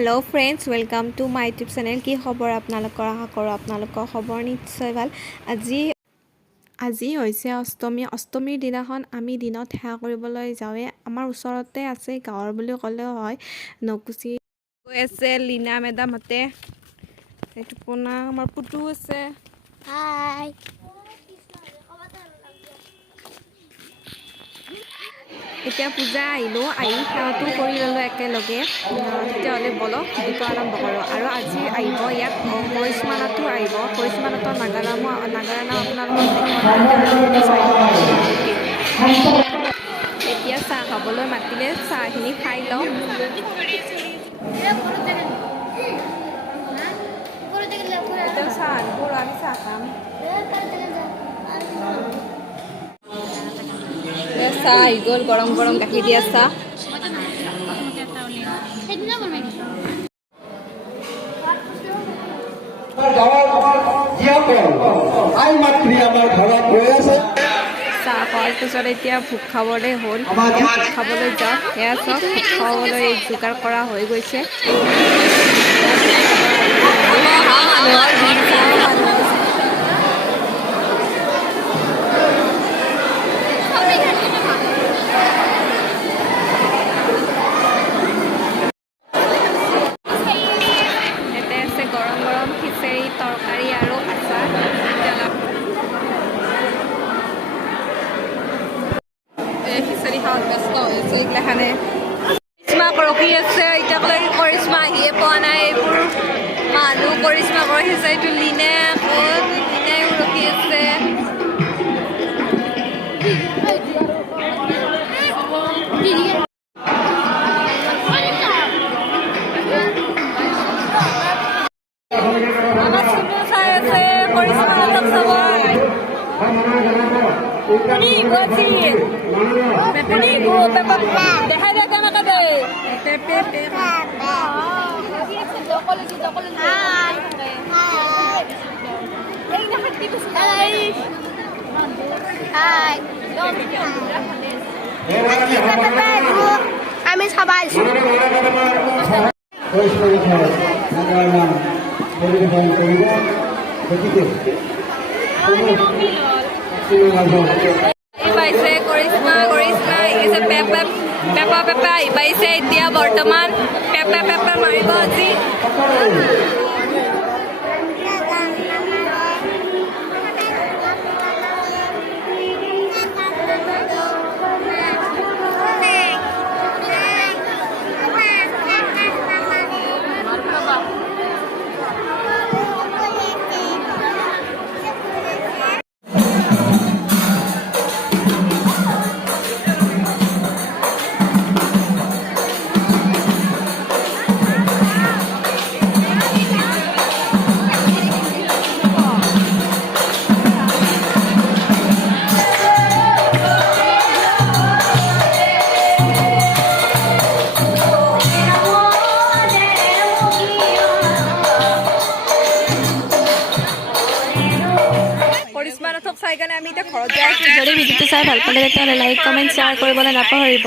Hello friends welcome to my YouTube channel की खबर आपनालोকৰ आशा करो आपनालोকৰ खबर निश्चय ভাল আজি হৈছে অষ্টমীৰ দিনাখন আমি দিনত সেৱা কৰিবলৈ যাওঁৱে আমাৰ ওচৰতে আছে গাঁৱৰ বুলি ক'লেও হয় নকুচি গৈ আছে লীনা মেডামহতে এইটো পোনা আমাৰ পুতু আছে হাই এতিয়া পূজা আহিলো সেৱাটো কৰি ল'লো একেলগে তেতিয়াহ'লে বলক ভিডিঅ'টো আৰম্ভ কৰোঁ আৰু আজি আহিব ইয়াত কৰিশ্মা নাথো আহিব কৰিশ্মা নাথৰ নাগাৰা নাম এতিয়া চাহ খাবলৈ মাতিলে চাহখিনি খাই লওঁ চাহ আনিব আমি চাহ খাম চাহ আহি গ'ল গৰম গৰম গাখীৰ দিয়া চাহ চাহ খোৱাৰ পিছত এতিয়া ভোগ খাবলৈ হ'ল ভোগ খাবলৈ যাওঁ সেয়া চব ভোগ খাবলৈ যোগাৰ কৰা হৈ গৈছে গৰম গৰম খিচিৰি তৰকাৰী আৰু আচাৰ খিচিৰি খাওয়াত ব্যস্ত হৈছে এইগিলাখানে কৰিশ্মাক ৰখি আছে এতিয়ালৈকে কৰিশ্মা আহিয়ে পোৱা নাই এইবোৰ মানুহ কৰিশ্মাক ৰখিছে এইটো লীনাই ৰখি আছে আমি সবাই পাইছে কৰিশ্মা ইছে পেপা পাইছে এতিয়া বৰ্তমান পেপা মাৰিব আজি কৰিশ্মা নাথক চাই কাৰণে আমি এতিয়া ঘৰত যাই আছোঁ যদি ভিডিঅ'টো চাই ভাল পালে তেতিয়াহ'লে লাইক কমেণ্ট শ্বেয়াৰ কৰিবলৈ নাপাহৰিব।